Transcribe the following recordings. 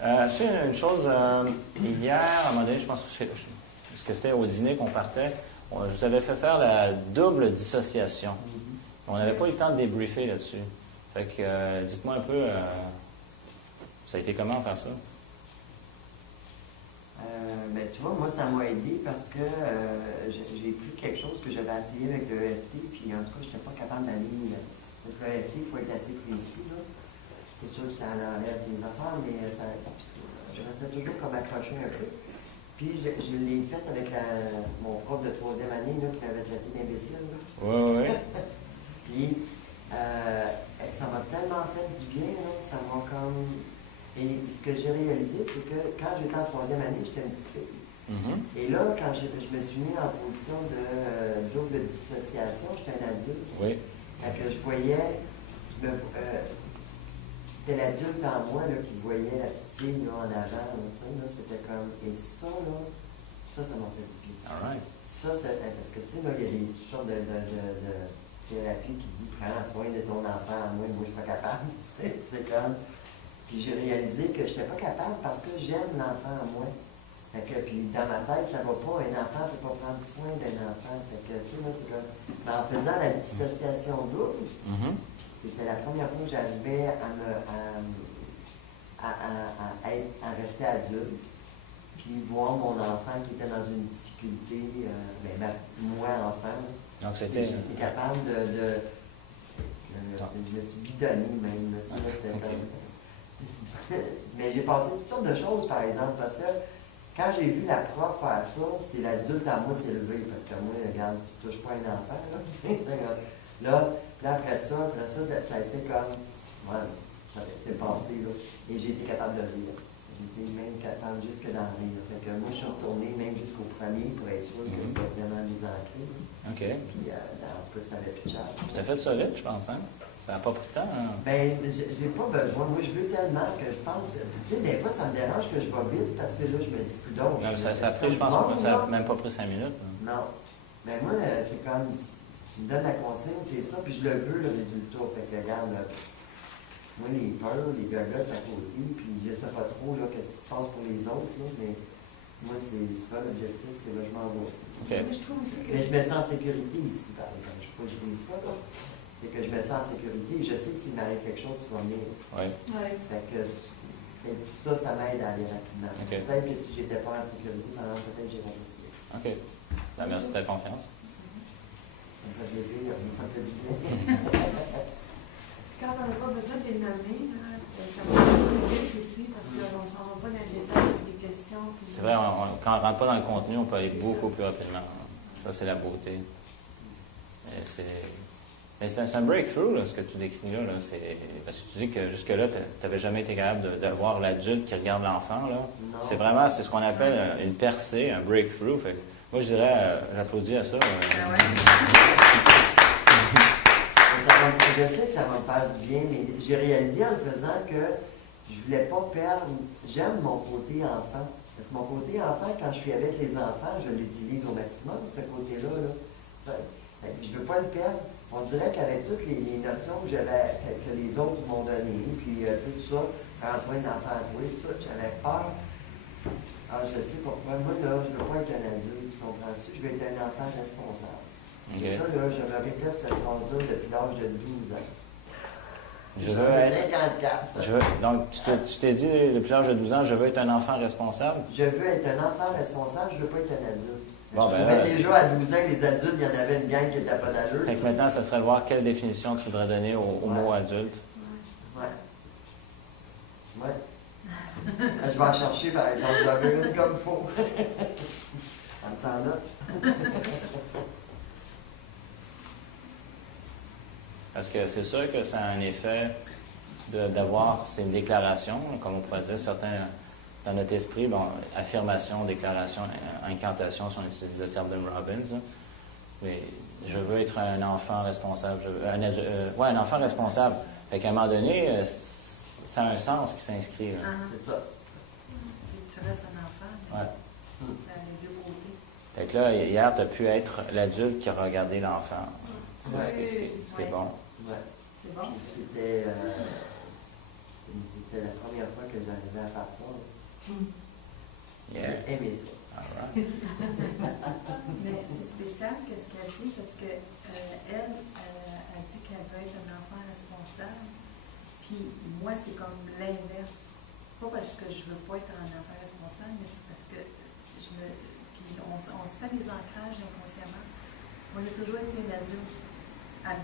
Tu sais, une chose, hier, à un moment donné, je pense que c'était au dîner qu'on partait, je vous avais fait faire la double dissociation. On n'avait pas eu le temps de débriefer là-dessus. Fait que, dites-moi un peu, ça a été comment faire ça? Ben, tu vois, moi, ça m'a aidé parce que j'ai pris quelque chose que j'avais essayé avec le EFT, puis en tout cas, je n'étais pas capable d'aller. Parce que le EFT, il faut être assez précis, là. C'est sûr que ça enlève des affaires, mais je restais toujours comme accroché un peu. Puis je l'ai fait avec mon prof de troisième année là, qui m'avait traité d'imbécile. Oui. Puis ça m'a tellement fait du bien, là, ça m'a comme. Et ce que j'ai réalisé, c'est que quand j'étais en troisième année, j'étais une petite fille. Et là, quand je me suis mis en position de double dissociation, j'étais un adulte. Oui. Fait que je voyais, c'était l'adulte en moi là, qui voyait la petite fille là, en avant. Là, c'était comme, et ça m'a fait du bien. All right. Ça, parce que tu sais, là, il y a des sortes de thérapie qui dit prends soin de ton enfant, moi je suis pas capable. C'est comme. Puis j'ai réalisé que je n'étais pas capable parce que j'aime l'enfant en moi. Fait que, puis dans ma tête, ça ne va pas. Un enfant ne peut pas prendre soin d'un enfant. Fait que, tu sais, moi, c'est comme. Mais en faisant la dissociation double, c'était la première fois que j'arrivais à rester adulte. Puis voir mon enfant qui était dans une difficulté, moi, enfant, donc c'était. J'étais capable je me suis bidonné même. Là, c'était comme. Mais j'ai passé toutes sortes de choses, par exemple, parce que quand j'ai vu la prof faire ça, c'est l'adulte à moi s'élever, parce que moi, regarde, tu touches pas un enfant, là. Là, après ça, ça a été comme, ouais, c'est passé, là. Et j'ai été capable de rire. J'ai été même capable jusque d'en rire. Fait que moi, je suis retourné même jusqu'au premier pour être sûr que c'était vraiment mis ancré. OK. Puis, en plus, ça n'avait plus de charge. C'était fait solide, je pense, hein? Ça n'a pas pris de temps, hein? Ben, j'ai pas besoin. Moi, je veux tellement que je pense que. Tu sais, des fois, ça me dérange que je vais vite parce que là, je me dis plus donc. Ça a pris, je pense, ça n'a même pas pris 5 minutes. Hein. Non. Mais moi, c'est comme. Tu me donnes la consigne, c'est ça, puis je le veux, le résultat. Fait que, regarde, là, moi, les peurs, les gagas, ça côté, puis je sais pas trop, là, qu'est-ce qui se passe pour les autres, là, mais moi, c'est ça, l'objectif, c'est là, je m'en vais. Okay. Mais je trouve aussi que. Mais je me sens en sécurité ici, par exemple. Je sais pas, je dis ça, là. C'est que je me sens en sécurité. Je sais que s'il m'arrive quelque chose, tu vas venir. Oui. Fait que ça m'aide à aller rapidement. Okay. Peut-être que si j'étais pas en sécurité, peut-être que j'irais aussi. OK. Ben, merci de ta confiance. Ça me fait plaisir, ça me fait du bien. Quand on n'a pas besoin de les nommer, ça va être vite aussi, parce qu'on ne s'en va pas dans les détails des questions. C'est vrai, quand on ne rentre pas dans le contenu, on peut aller beaucoup plus rapidement. Ça, c'est la beauté. Mais c'est un breakthrough, là, ce que tu décris là. Parce que tu dis que jusque-là, tu n'avais jamais été capable de voir l'adulte qui regarde l'enfant. C'est vraiment, c'est ce qu'on appelle une percée, un breakthrough. Fait que, moi, je dirais, j'applaudis à ça. Je sais que ça va me faire du bien, mais j'ai réalisé en le faisant que je ne voulais pas perdre. J'aime mon côté enfant. Parce que mon côté enfant, quand je suis avec les enfants, je l'utilise au maximum, ce côté-là. Là. Je ne veux pas le perdre. On dirait qu'avec toutes les notions que les autres m'ont données, puis tout ça, prendre soin d'enfants à toi, tout ça, j'avais peur. Ah, je sais pourquoi. Moi, là, je ne veux pas être un adulte, tu comprends-tu? Je veux être un enfant responsable. Okay. Et ça, là, je me répète cette phrase-là depuis l'âge de 12 ans. Je veux être. 54. Donc, tu t'es dit depuis l'âge de 12 ans, je veux être un enfant responsable? Je veux être un enfant responsable, je ne veux pas être un adulte. Bon, je trouvais déjà à 12 ans que les adultes, il y en avait une gang qui n'était pas d'adulte. Fait que maintenant, ça serait de voir quelle définition tu voudrais donner au mot adulte. Ouais. Je vais en chercher, par exemple, je vais une comme il faut. En me sent là. Parce que c'est sûr que ça a un effet d'avoir ces déclarations, comme on pourrait dire, certains dans notre esprit, bon, affirmation, déclaration, incantation, si on utilise le terme de Robbins. Là. Mais je veux être un enfant responsable. Un enfant responsable. Fait qu'à un moment donné, ça a un sens qui s'inscrit. C'est ça. Tu restes un enfant. Ouais. Ça a les deux côtés. Fait que là, hier, tu as pu être l'adulte qui a regardé l'enfant. C'est ce qui est bon. Ouais. C'est bon. C'était C'était la première fois que j'arrivais à faire ça. Yeah. J'ai aimé ça. All right. Mais c'est spécial qu'est-ce qu'elle dit parce que elle a dit qu'elle veut être un enfant responsable. Puis moi, c'est comme l'inverse. Pas parce que je veux pas être un enfant responsable, mais c'est parce que puis on se fait des ancrages inconsciemment. Moi, j'ai toujours été une adulte.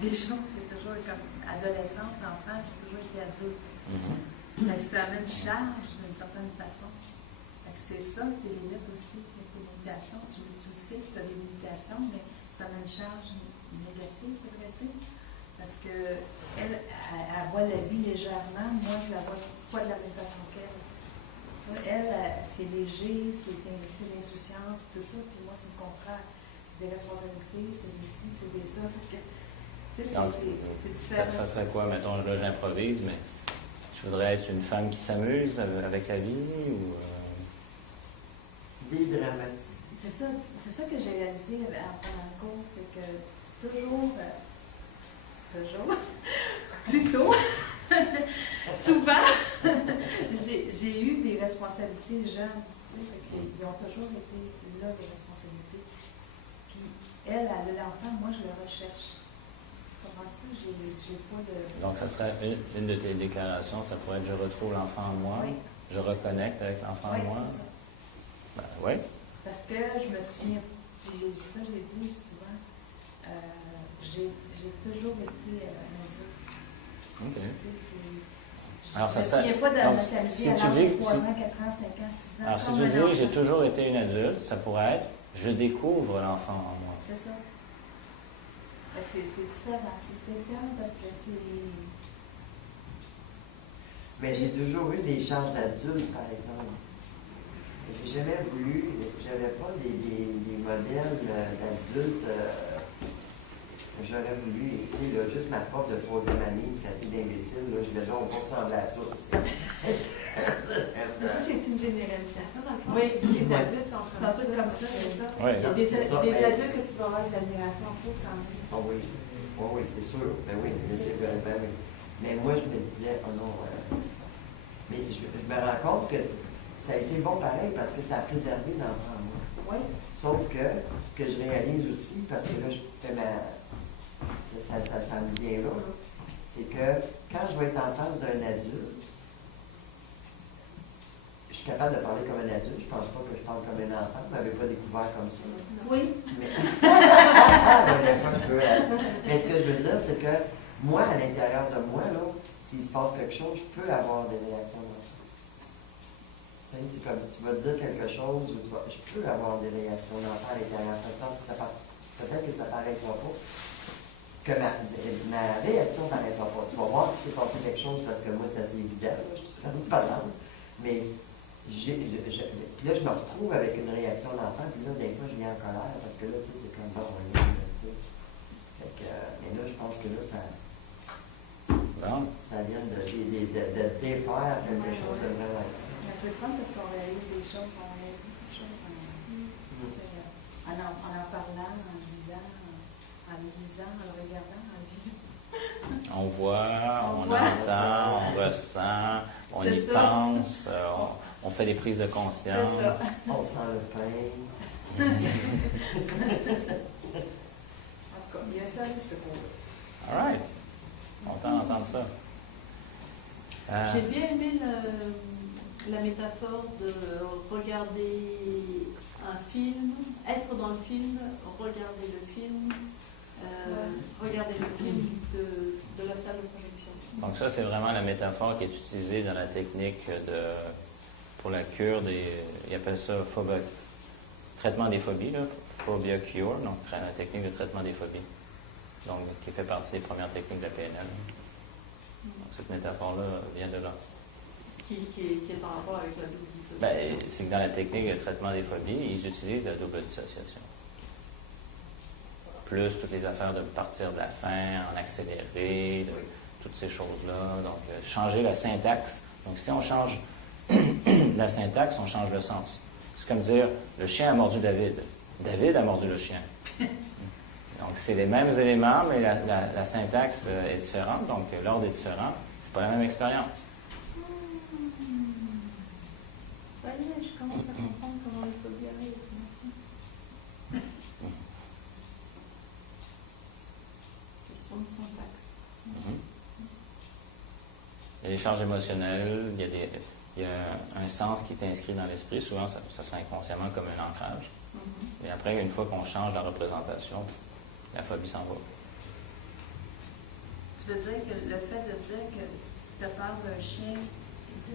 Déjà, j'ai toujours été comme adolescente, enfant, j'ai toujours été adulte. Mais ça amène une charge d'une certaine façon. C'est ça, tes limites aussi, tes limitations. Tu sais que tu as des limitations, mais ça met une charge négative, peut-être. Parce qu'elle voit la vie légèrement, moi je la vois pas de la même façon qu'elle. Tu vois, elle, c'est léger, c'est l'insouciance, tout ça, puis moi c'est le contraire. C'est des responsabilités, c'est des ci, c'est des ça. C'est différent. Ça serait quoi, mettons, là j'improvise, mais tu voudrais être une femme qui s'amuse avec la vie ou. Dédramatiser. C'est ça que j'ai réalisé en prenant le cours, c'est que toujours, plutôt, souvent, j'ai eu des responsabilités jeunes. Ils ont toujours été là, des responsabilités. Puis elle a l'enfant, moi je le recherche. Comment ça, j'ai pas de. Donc, ça serait une de tes déclarations, ça pourrait être je retrouve l'enfant en moi, Oui. Je reconnecte avec l'enfant en moi. C'est ça. Ben, oui. Parce que je me souviens, puis j'ai dit ça, j'ai dit souvent, j'ai toujours été un adulte. OK. Alors, je ne me souviens pas de donc, ma famille si à tu l'âge dis, de 3 ans, 4 ans, 5 ans, 6 ans. Alors, si comme tu un dis enfant. j'ai toujours été une adulte, ça pourrait être je découvre l'enfant en moi. C'est ça. C'est différent, c'est spécial parce que c'est. Mais j'ai toujours eu des charges d'adulte, par exemple. J'ai jamais voulu, j'avais pas des modèles d'adultes. J'aurais voulu, tu sais, juste ma prof de 3e année, qui a été d'imbécile, je vais genre pas ressembler à ça. Mais ça, c'est une généralisation, dans le fond. Oui, Les adultes sont C'est un peu comme ça, c'est ça. Oui. Il y a des C'est ça, adultes mais- que tu vas avoir de l'admiration pour quand même. Ah oui, oui, c'est sûr. Ben oui, mais c'est vrai, ben oui. Mais moi, je me disais, oh non. Mais je me rends compte que ça a été bon pareil parce que ça a préservé l'enfant en moi. Oui. Sauf que, ce que je réalise aussi, parce que là, je fais ça me vient là, c'est que quand je vais être en face d'un adulte, je suis capable de parler comme un adulte. Je pense pas que je parle comme un enfant. Je ne m'avais pas découvert comme ça. Oui. Mais... Mais ce que je veux dire, c'est que moi, à l'intérieur de moi, là, s'il se passe quelque chose, je peux avoir des réactions d'enfant. C'est comme tu vas dire quelque chose, ou je peux avoir des réactions d'enfant à l'intérieur. Peut-être que ça ne paraîtra pas. Que ma réaction ne paraîtra pas. Tu vas voir qu'il s'est passé quelque chose parce que moi, c'est assez évident. Là, je suis transparente. Mais puis là, je me retrouve avec une réaction d'enfant, puis là, des fois, je viens en colère parce que là, tu sais, c'est comme bon, tu sais. Mais là, je pense que là, Bon. ça vient de défaire quelque chose de vraiment. Mais c'est le fun parce qu'on réalise des choses, on réalise beaucoup de choses en parlant, en lisant, en le regardant, en le vivant. On voit, On on voit. entend, on ressent, on C'est y ça. pense, on fait des prises de conscience. C'est ça. On sent le pain. En tout cas, il y a ça, ce cours-là. All right. Content d'entendre ça. J'ai bien aimé la métaphore de regarder un film, être dans le film, regarder le film, regarder le film de la salle de projection. Donc ça, c'est vraiment la métaphore qui est utilisée dans la technique pour la cure des... Ils appellent ça traitement des phobies, là, phobia cure, donc la technique de traitement des phobies. Donc, qui fait partie des premières techniques de la PNL. Donc, cette métaphore-là vient de là. Qui est en rapport avec la double dissociation. C'est que dans la technique de traitement des phobies, ils utilisent la double dissociation. Plus toutes les affaires de partir de la fin, en accélérer, toutes ces choses-là. Donc, changer la syntaxe. Donc, si on change la syntaxe, on change le sens. C'est comme dire, le chien a mordu David. David a mordu le chien. Donc, c'est les mêmes éléments, mais la syntaxe est différente, donc l'ordre est différent. C'est pas la même expérience. je commence à comprendre comment les phobies arrivent. Merci. Question de syntaxe. Il y a des charges émotionnelles, il y a un sens qui est inscrit dans l'esprit. Souvent, ça se fait inconsciemment comme un ancrage. Et après, une fois qu'on change la représentation, la phobie s'en va. Tu veux dire que le fait de dire que tu te parles d'un chien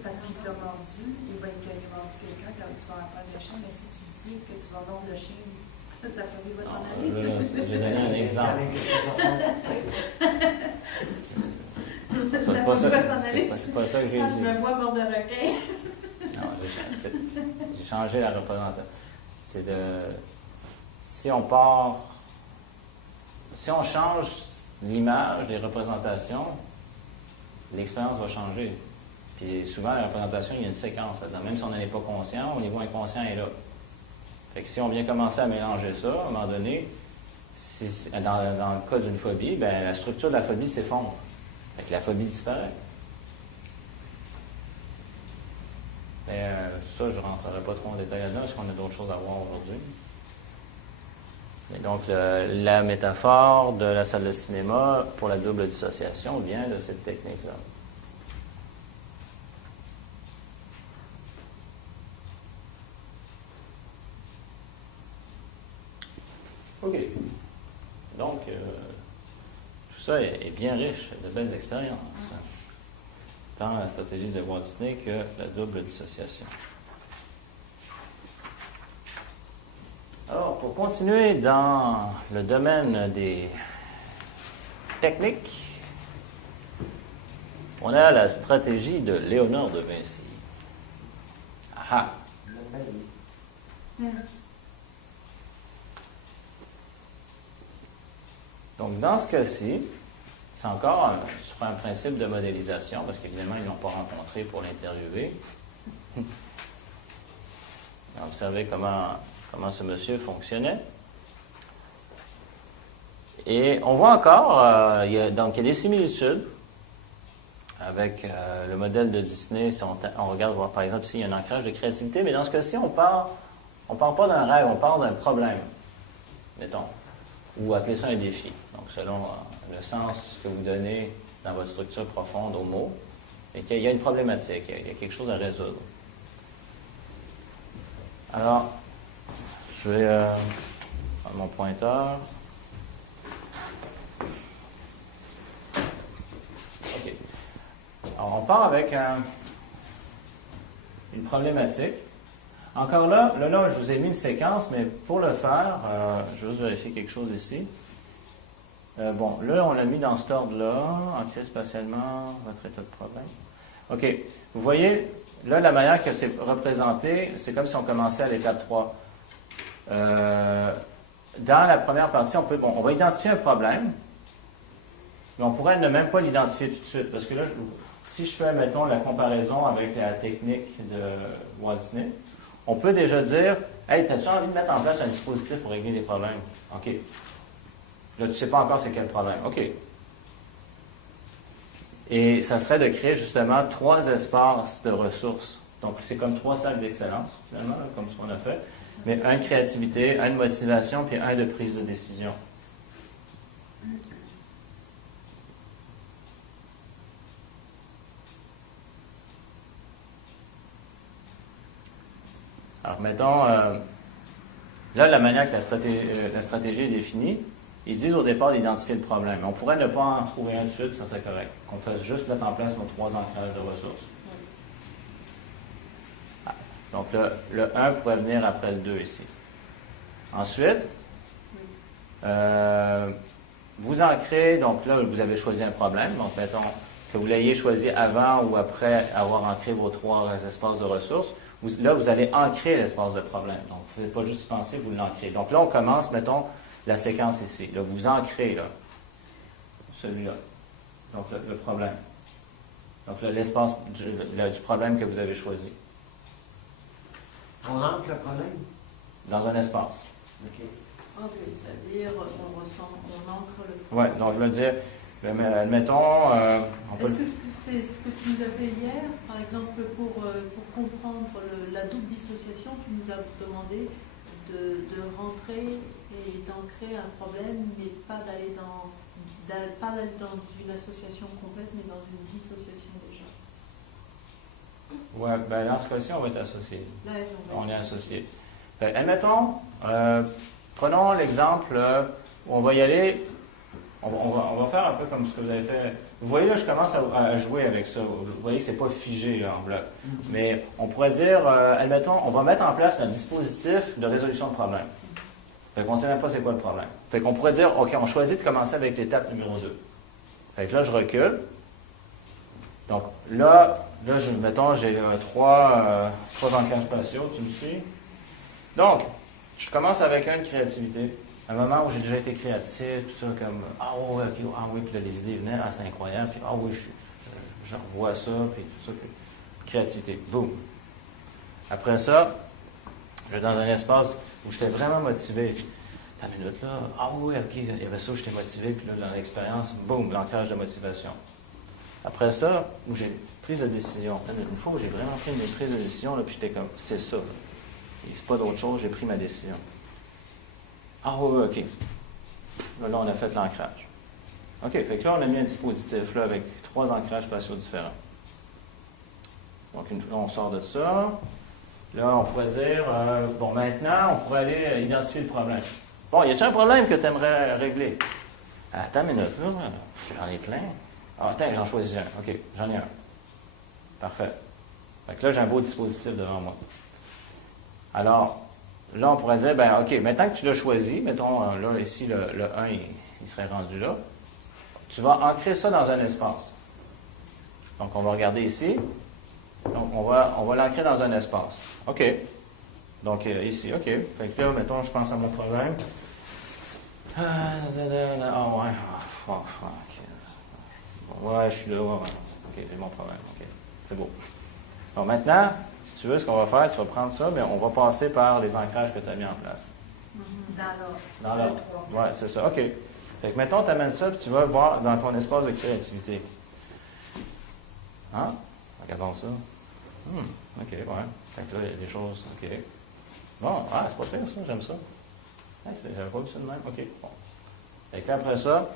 parce qu'il t'a mordu, il va qu'il morde quelqu'un quand tu vas en faire le chien, mais si tu dis que tu vas mordre le chien, ta phobie va s'en aller. J'ai donné un exemple. C'est pas ça que j'ai dit. Je me vois mordre de requin. Non, j'ai changé la représentation. C'est de... Si on change l'image, les représentations, l'expérience va changer. Puis souvent, la représentation, il y a une séquence là-dedans. Même si on n'en est pas conscient, au niveau inconscient est là. Fait que si on vient commencer à mélanger ça, à un moment donné, dans le cas d'une phobie, ben, la structure de la phobie s'effondre. Fait que la phobie disparaît. Mais ça, je ne rentrerai pas trop en détail là-dedans, parce qu'on a d'autres choses à voir aujourd'hui. Et donc, la métaphore de la salle de cinéma pour la double dissociation vient de cette technique-là. OK. Donc, tout ça est bien riche de belles expériences. Tant la stratégie de Walt Disney que la double dissociation. Alors, pour continuer dans le domaine des techniques, on a la stratégie de Léonard de Vinci. Ah! Donc, dans ce cas-ci, c'est encore sur un principe de modélisation, parce qu'évidemment, ils ne l'ont pas rencontré pour l'interviewer. Observez comment ce monsieur fonctionnait. Et on voit encore, il y a des similitudes avec le modèle de Disney. Si on regarde, par exemple, ici, il y a un ancrage de créativité, mais dans ce cas-ci, on parle pas d'un rêve, on parle d'un problème, mettons, ou appelez ça un défi. Donc, selon le sens que vous donnez dans votre structure profonde au mot, et qu'il y a une problématique, il y a quelque chose à résoudre. Alors, je vais prendre mon pointeur. OK. Alors, on part avec une problématique. Encore là, je vous ai mis une séquence, mais pour le faire, je vais juste vérifier quelque chose ici. Bon, là, on l'a mis dans cet ordre-là, ancré spatialement, votre état de problème. OK. Vous voyez, là, la manière que c'est représenté, c'est comme si on commençait à l'étape 3. Dans la première partie, on va identifier un problème, mais on pourrait ne même pas l'identifier tout de suite. Parce que là, si je fais, mettons, la comparaison avec la technique de Walt Disney, on peut déjà dire, « Hey, as-tu envie de mettre en place un dispositif pour régler des problèmes? » OK. Là, tu ne sais pas encore c'est quel problème. OK. Et ça serait de créer justement 3 espaces de ressources. Donc, c'est comme 3 salles d'excellence, finalement, comme ce qu'on a fait. Mais un de créativité, un de motivation, puis un de prise de décision. Alors, mettons, là, la manière que la stratégie est définie, ils disent au départ d'identifier le problème. On pourrait ne pas en trouver un de suite, ça serait correct. Qu'on fasse juste mettre en place nos 3 ancrages de ressources. Donc, le 1 pourrait venir après le 2 ici. Ensuite, vous ancrez, donc là, vous avez choisi un problème. Donc, mettons que vous l'ayez choisi avant ou après avoir ancré vos 3 espaces de ressources. Là, vous allez ancrer l'espace de problème. Donc, vous ne pouvez pas juste penser, vous l'ancrez. Donc là, on commence, mettons, la séquence ici. Là, vous ancrez, là, celui-là. Donc, le problème. Donc, l'espace du problème que vous avez choisi. On ancre le problème? Dans un espace. OK. OK, c'est-à-dire, on ancre le problème. Oui, donc, je veux dire, Admettons, on peut... Est-ce que c'est ce que tu nous as fait hier? Par exemple, pour comprendre la double dissociation, tu nous as demandé de rentrer et d'ancrer un problème, mais pas d'aller dans une association complète, mais dans une dissociation déjà. Ouais, ben dans ce cas-ci, on va être associé. Là, On est associé. Admettons, prenons l'exemple où on va y aller, on va faire un peu comme ce que vous avez fait. Vous voyez, là, je commence à jouer avec ça. Vous voyez que c'est pas figé là, en bloc. Mais on pourrait dire, admettons, on va mettre en place notre dispositif de résolution de problème. Fait qu'on ne sait même pas c'est quoi le problème. Fait qu'on pourrait dire, OK, on choisit de commencer avec l'étape numéro 2. Fait que là, je recule. Donc là mettons, j'ai trois ancrages spatiaux, tu me suis? Donc, je commence avec une créativité. Un moment où j'ai déjà été créatif, tout ça, comme ah ouais, ok, ah oui, puis là, les idées venaient, ah c'est incroyable, puis ah oui, je revois ça, puis tout ça, puis créativité, boum. Après ça, je vais dans un espace où j'étais vraiment motivé. T'as une minute là, ah oui, ok, il y avait ça où j'étais motivé, puis là, dans l'expérience, boum, l'ancrage de motivation. Après ça, où j'ai prise de décision. Une fois où j'ai vraiment pris une prise de décision, là, puis j'étais comme, c'est ça. Là. Et c'est pas d'autre chose, j'ai pris ma décision. Ah oui, ok. Là, on a fait l'ancrage. OK, fait que là, on a mis un dispositif là, avec 3 ancrages spatiaux différents. Donc, là, on sort de ça. Là, on pourrait dire, bon, maintenant, on pourrait aller identifier le problème. Bon, y a-t-il un problème que tu aimerais régler? Attends une minute, là, j'en ai plein. Ah, attends, j'en choisis un. OK, j'en ai un. Parfait. Fait que là, j'ai un beau dispositif devant moi. Alors, là, on pourrait dire, ben OK, maintenant que tu l'as choisi, mettons, là, ici, le 1, il serait rendu là. Tu vas ancrer ça dans un espace. Donc, on va regarder ici. Donc, on va l'ancrer dans un espace. OK. Donc, ici, OK. Fait que là, mettons, je pense à mon problème. Ah, ouais. Ouais, je suis là. Ouais. OK, j'ai mon problème. OK. C'est beau. Donc, maintenant, si tu veux, ce qu'on va faire, tu vas prendre ça, mais on va passer par les ancrages que tu as mis en place. Dans l'ordre. Oui, c'est ça. OK. Fait que, mettons, tu amènes ça, puis tu vas voir dans ton espace de créativité. Hein? Regardons ça. OK, ouais. Fait que là, il y a des choses. OK. Bon, c'est pas pire, ça. J'aime ça. J'avais pas vu ça de même. OK, bon. Fait que après ça,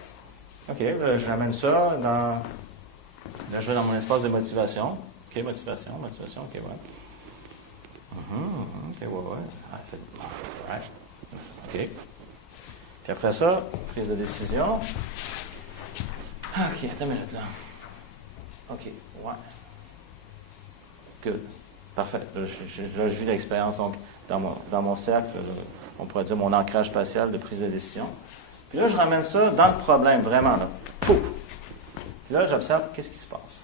OK, là, je ramène ça dans... Là, je vais dans mon espace de motivation. OK, motivation, OK, ouais. OK, ouais. Ah, c'est... Ouais. OK. Puis après ça, prise de décision. OK, attends une minute, là. OK, ouais. Good. Parfait. Là, je vis l'expérience, donc, dans mon cercle, là, on pourrait dire mon ancrage spatial de prise de décision. Puis là, je ramène ça dans le problème, vraiment, là. Pouf! Puis là, j'observe qu'est-ce qui se passe.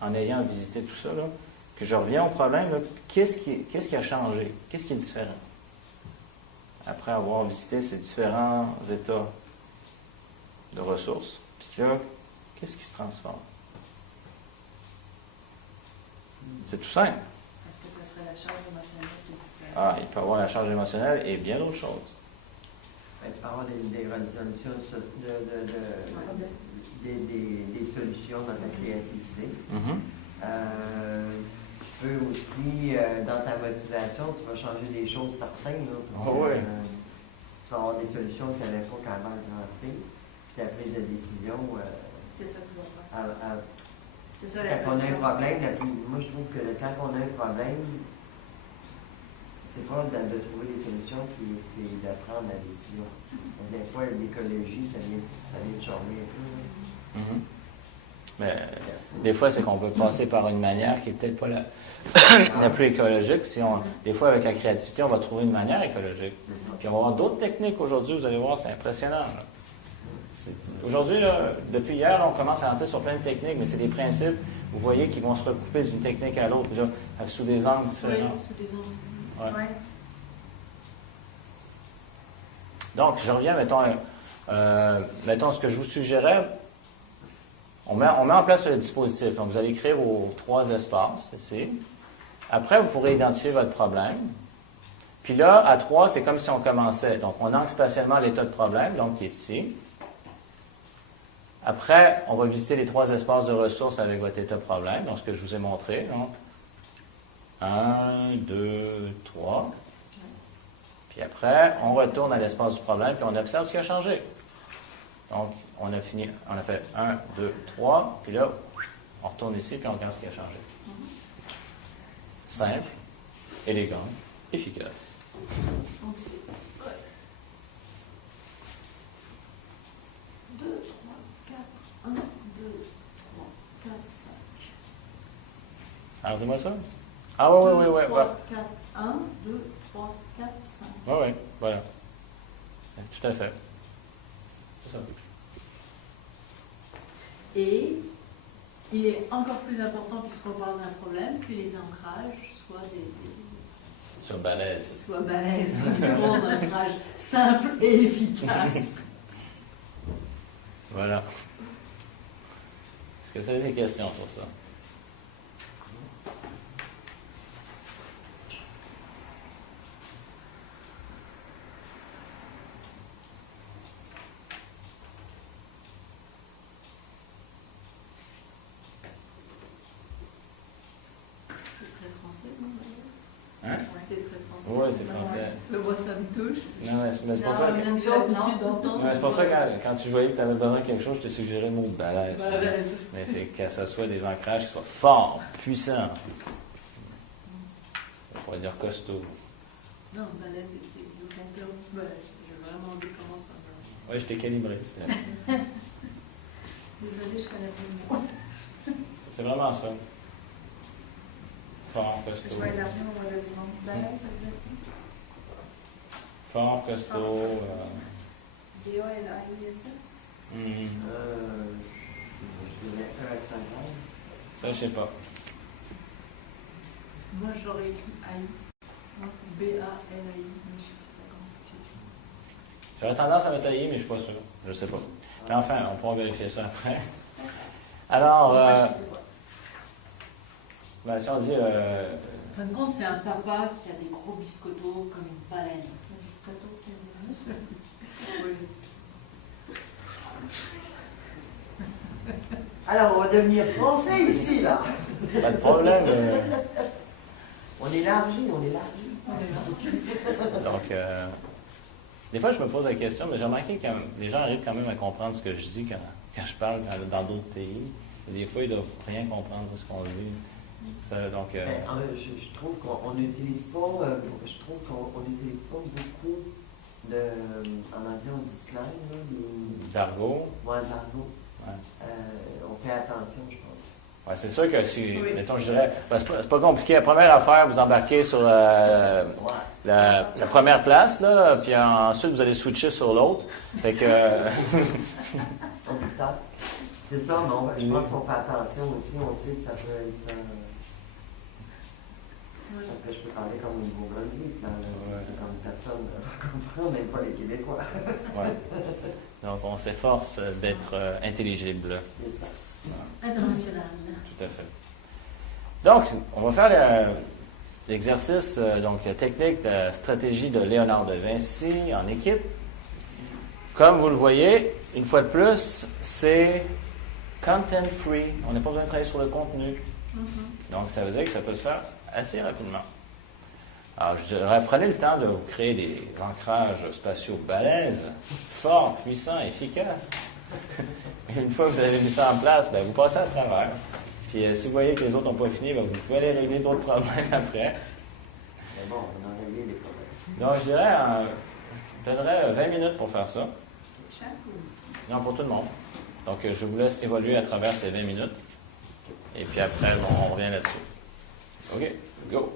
En ayant visité tout ça, là, que je reviens au problème, là, qu'est-ce qui a changé? Qu'est-ce qui est différent? Après avoir visité ces différents états de ressources, puis là, qu'est-ce qui se transforme? C'est tout simple. Est-ce que ce serait la charge émotionnelle qui est différente? Ah, il peut y avoir la charge émotionnelle et bien d'autres choses. Il peut y avoir des résolutions, des solutions dans ta créativité. Tu peux aussi, dans ta motivation, tu vas changer des choses certaines. Là, parce que, tu vas avoir des solutions que tu n'avais pas quand même rentré. Puis ta prise de décision. C'est ça que tu vas faire. C'est ça la quand on a solution. un problème, moi je trouve que quand on a un problème, c'est pas de trouver des solutions, puis c'est de prendre la décision. Donc, des fois, l'écologie, ça vient de charmer un peu. Mais des fois, c'est qu'on peut passer par une manière qui n'est peut-être pas la plus écologique. Des fois, avec la créativité, on va trouver une manière écologique. Puis on va avoir d'autres techniques aujourd'hui, vous allez voir, c'est impressionnant. Aujourd'hui, depuis hier, on commence à entrer sur plein de techniques, mais c'est des principes, vous voyez, qui vont se recouper d'une technique à l'autre, là, sous des angles différents. Oui, sous des angles. Ouais. Donc, je reviens, mettons ce que je vous suggérais. On met en place le dispositif. Donc, vous allez créer vos 3 espaces ici. Après, vous pourrez identifier votre problème. Puis là, à 3, c'est comme si on commençait. Donc, on ancre spatialement l'état de problème, donc qui est ici. Après, vous pourrez identifier votre problème. Puis là, à 3, c'est comme si on commençait. Donc, on ancre spatialement l'état de problème, donc qui est ici. Puis là, à 4, c'est comme si on commençait. Donc, on ancre spatialement l'état de problème, donc qui est ici. Puis là, à 5, c'est comme si on commençait. Donc, on ancre spatialement l'état de problème, donc qui est ici. Après, on va visiter les 3 espaces de ressources avec votre état de problème, donc ce que je vous ai montré. Donc, 1, 2, 3. Puis après, on retourne à l'espace du problème, puis on observe ce qui a changé. Donc, on a fait 1, 2, 3, puis là, on retourne ici, puis on regarde ce qui a changé. Simple, élégant, efficace. Donc c'est 2, 3, 4, 1, 2, 3, 4, 5. Alors, dis-moi ça. Ah oui, oui, oui, oui. 3, 4, 1, 2, 3, 4, 5. Oui, oui, voilà. Tout à fait. C'est ça. Et il est encore plus important, puisqu'on parle d'un problème, que les ancrages soient Sur balèze. soient balèzes, un ancrage simple et efficace. Voilà. Est-ce que vous avez des questions sur ça? Hein? C'est très français. Oui, c'est français. Moi, ça me touche. Non, mais c'est pour ça que, c'est pour ça que quand tu voyais que tu avais besoin de quelque chose, je te suggérais le mot balèze. Mais c'est que ce soit des ancrages qui soient forts, puissants. On va dire costaud. Non, balèze, c'est j'ai vraiment dit comment ça marche. Oui, je t'ai calibré. Désolée, je connais pas le mot. C'est vraiment ça. Fort, Je costaud. vais élargir mon modèle du monde. Balèze, ça veut dire quoi? Fort, costaud. B-A-L-A-I-S-E? Je dirais 1 accent grave. Ça, je sais pas. Moi, j'aurais écrit AI. B-A-L-A-I. Mais je sais pas comment ça s'écrit. J'aurais tendance à me tailler, mais je suis pas sûr. Je sais pas. Mais enfin, on pourra vérifier ça après. Alors, Moi, je sais pas. ben, si on dit... En fin de compte, c'est un papa qui a des gros biscottos comme une baleine. Le biscotto, c'est des muscles. Oui. Alors, on va devenir français ici, là. pas de problème. On élargit, on élargit. Donc, des fois, je me pose la question, mais j'ai remarqué que les gens arrivent quand même à comprendre ce que je dis quand je parle dans d'autres pays. Et des fois, ils ne doivent rien comprendre de ce qu'on dit. Ça, donc, Je trouve qu'on n'utilise pas, je trouve qu'on n'utilise pas beaucoup de, en anglais on dit slang, là, d'argot. Ouais, de l'argot. Ouais. On fait attention, je pense. Ouais, c'est sûr que si, Oui. mettons, je dirais, ben, c'est pas compliqué. La première affaire, vous embarquez sur la première place, là, puis ensuite, vous allez switcher sur l'autre. Fait que... On dit ça. C'est ça, non? Je pense qu'on fait attention aussi. On sait que ça peut être. Parce que je peux parler comme au Nouveau-Brunswick, là. Ouais. C'est comme personne ne comprend, même pas les Québécois. ouais. Donc, on s'efforce d'être intelligible. C'est ça. International. Tout à fait. Donc, on va faire l'exercice, donc technique de stratégie de Léonard de Vinci en équipe. Comme vous le voyez, une fois de plus, c'est content free. On n'a pas besoin de travailler sur le contenu. Donc, ça veut dire que ça peut se faire assez rapidement. Alors, je dirais, prenez le temps de vous créer des ancrages spatiaux balèzes, forts, puissants, efficaces. Une fois que vous avez mis ça en place, ben, vous passez à travers. Puis si vous voyez que les autres n'ont pas fini, ben, vous pouvez aller régler d'autres problèmes après. Mais bon, on a réglé les problèmes. Donc, je dirais, je donnerais 20 minutes pour faire ça. Chaque ou? Non, pour tout le monde. Donc, je vous laisse évoluer à travers ces 20 minutes. Et puis après, on revient là-dessus. OK, go!